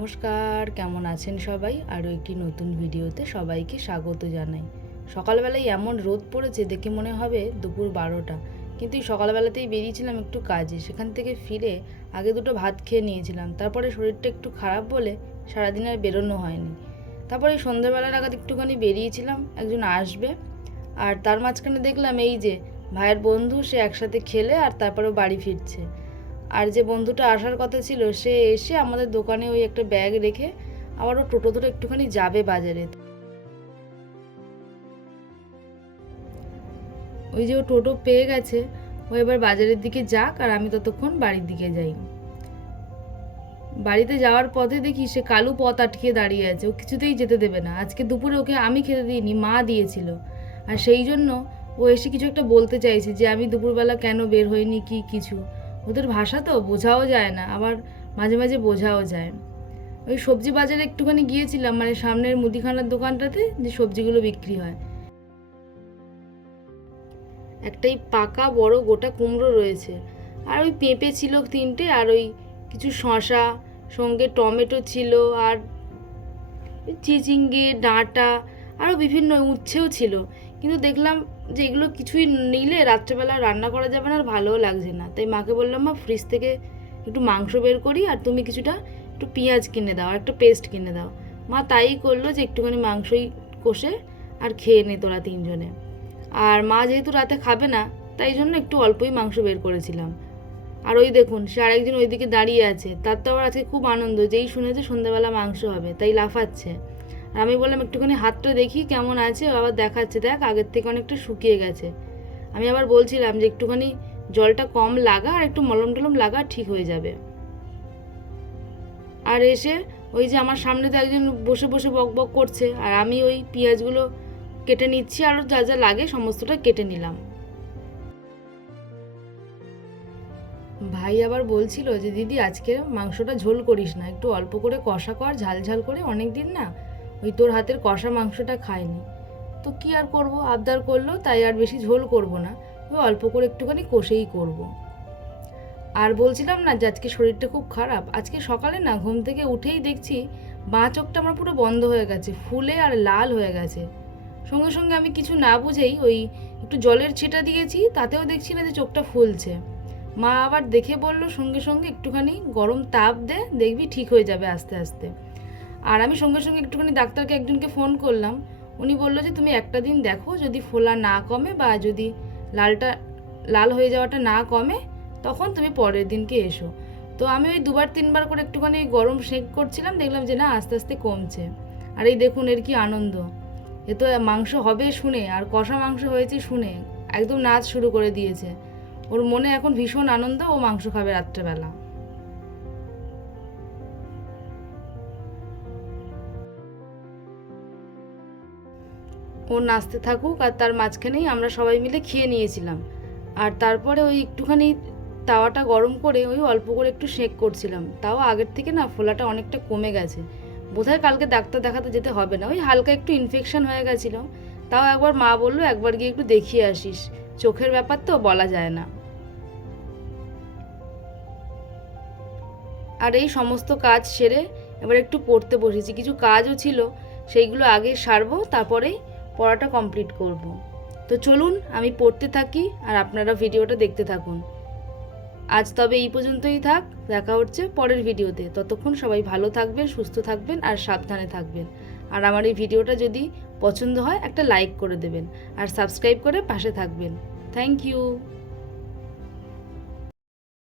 নমস্কার, কেমন আছেন সবাই? আরও একটি নতুন ভিডিওতে সবাইকে স্বাগত জানাই। সকালবেলায় এমন রোদ পড়েছে দেখে মনে হবে দুপুর 12টা, কিন্তু এই সকালবেলাতেই বেরিয়েছিলাম একটু কাজে। সেখান থেকে ফিরে আগে দুটো ভাত খেয়ে নিয়েছিলাম, তারপরে শরীরটা একটু খারাপ বলে সারাদিন আর বেরোনো হয়নি। তারপরে এই সন্ধ্যাবেলা নাগাদ একটুখানি বেরিয়েছিলাম, একজন আসবে, আর তার মাঝখানে দেখলাম এই যে ভাইয়ের বন্ধু, সে একসাথে খেলে আর তারপরেও বাড়ি ফিরছে। আর যে বন্ধুটা আসার কথা ছিল সে এসে আমাদের দোকানে ওই একটা ব্যাগ রেখে আবারও টোটো ধরে একটুখানি যাবে বাজারে। ওই যে ও টোটো পেয়ে গেছে, ও এবার বাজারের দিকে যাক আর আমি ততক্ষণ বাড়ির দিকে যাই। বাড়িতে যাওয়ার পথে দেখি সে কালু পথ আটকিয়ে দাঁড়িয়ে আছে, ও কিছুতেই যেতে দেবে না। আজকে দুপুরে ওকে আমি খেতে দিইনি, মা দিয়েছিল, আর সেই জন্য ও এসে কিছু একটা বলতে চাইছে যে আমি দুপুরবেলা কেন বের হইনি কি কিছু। ওদের ভাষা তো বোঝাও যায় না, আবার মাঝে মাঝে বোঝাও যায়। ওই সবজি বাজারে একটুখানি গিয়েছিলাম, মানে সামনের মুদিখানার দোকানটাতে যে সবজিগুলো বিক্রি হয়। একটাই পাকা বড় গোটা কুমড়ো রয়েছে, আর ওই পেঁপে ছিল 3টে, আর ওই কিছু শসা, সঙ্গে টমেটো ছিল, আর চিচিঙ্গে ডাঁটা, আরও বিভিন্ন উচ্ছেও ছিল। কিন্তু দেখলাম যে এগুলো কিছুই নিলে রাত্রেবেলা রান্না করা যাবে না, আর ভালোও লাগছে না। তাই মাকে বললাম, মা ফ্রিজ থেকে একটু মাংস বের করি আর তুমি কিছুটা একটু পেঁয়াজ কিনে দাও আর একটা পেস্ট কিনে দাও। মা তাই করলো, যে একটুখানি মাংসই কষে আর খেয়ে নে তোরা 3জনে। আর মা যেহেতু রাতে খাবে না, তাই জন্য একটু অল্পই মাংস বের করেছিলাম। আর ওই দেখুন, সে আরেকজন ওইদিকে দাঁড়িয়ে আছে, তার তো আবার আজকে খুব আনন্দ, যেই শুনেছে সন্ধ্যাবেলা মাংস হবে তাই লাফাচ্ছে। আর আমি বললাম একটুখানি হাতটা দেখি কেমন আছে, ও আবার দেখাচ্ছে, দেখ আগের থেকে অনেকটা শুকিয়ে গেছে। আমি আবার বলছিলাম যে একটুখানি জলটা কম লাগা আর একটু মলম টলম লাগা, ঠিক হয়ে যাবে। আর এসে ওই যে আমার সামনে তো একজন বসে বসে বক বক করছে, আর আমি ওই পেঁয়াজগুলো কেটে নিচ্ছি, আর যা যা লাগে সমস্তটা কেটে নিলাম। ভাই আবার বলছিল যে দিদি আজকে মাংসটা ঝোল করিস না, একটু অল্প করে কষা কর, ঝাল ঝাল করে, অনেক দিন না ওই তোর হাতের কষা মাংসটা খাইনি। তো কি আর করব, আবদার করলো তাই আর বেশি ঝোল করব না, ওই অল্প করে একটুখানি কষেই করব। আর বলছিলাম না যে আজকে শরীরটা খুব খারাপ। আজকে সকালে না ঘুম থেকে উঠেই দেখছি বাঁ চোখটা আমার পুরো বন্ধ হয়ে গেছে, ফুলে আর লাল হয়ে গেছে। সঙ্গে সঙ্গে আমি কিছু না বুঝেই ওই একটু জলের ছিটা দিয়েছি, তাতেও দেখছি না যে চোখটা ফুলছে। মা আবার দেখে বলল সঙ্গে সঙ্গে একটুখানি গরম তাপ দে, দেখবি ঠিক হয়ে যাবে আস্তে আস্তে। আর আমি সঙ্গে সঙ্গে একটুখানি ডাক্তারকে একজনকে ফোন করলাম। উনি বললো যে তুমি একটা দিন দেখো, যদি ফোলা না কমে বা যদি লাল হয়ে যাওয়াটা না কমে, তখন তুমি পরের দিনকে এসো। তো আমি ওই 2-3বার করে একটুখানি গরম সেঁক করছিলাম, দেখলাম যে না আস্তে আস্তে কমছে। আর এই দেখুন এর কি আনন্দ, এ তো মাংস হবে শুনে, আর কষা মাংস হয়েছে শুনে একদম নাচ শুরু করে দিয়েছে। ওর মনে এখন ভীষণ আনন্দ, ও মাংস খাবে রাত্রেবেলা। ও নাচতে থাকুক, আর তার মাঝখানেই আমরা সবাই মিলে খেয়ে নিয়েছিলাম। আর তারপরে ওই একটুখানি তাওয়াটা গরম করে ওই অল্প করে একটু সেঁক করছিলাম, তাও আগের থেকে না ফোলাটা অনেকটা কমে গেছে। বোধহয় কালকে ডাক্তার দেখাতে যেতে হবে না, ওই হালকা একটু ইনফেকশন হয়ে গেছিলো। তাও একবার মা বললো একবার গিয়ে একটু দেখিয়ে আসিস, চোখের ব্যাপার তো বলা যায় না। আর এই সমস্ত কাজ সেরে এবার একটু পড়তে বসেছি, কিছু কাজও ছিল সেইগুলো আগে সারবো, তারপরেই পড়াটা কমপ্লিট করব। তো চলুন আমি পড়তে থাকি আর আপনারা ভিডিওটা দেখতে থাকুন। আজ তবে এই পর্যন্তই থাক, দেখা হচ্ছে পরের ভিডিওতে। ততক্ষণ সবাই ভালো থাকবেন, সুস্থ থাকবেন আর সাবধানে থাকবেন। আর আমার এই ভিডিওটা যদি পছন্দ হয় একটা লাইক করে দেবেন আর সাবস্ক্রাইব করে পাশে থাকবেন। Thank you.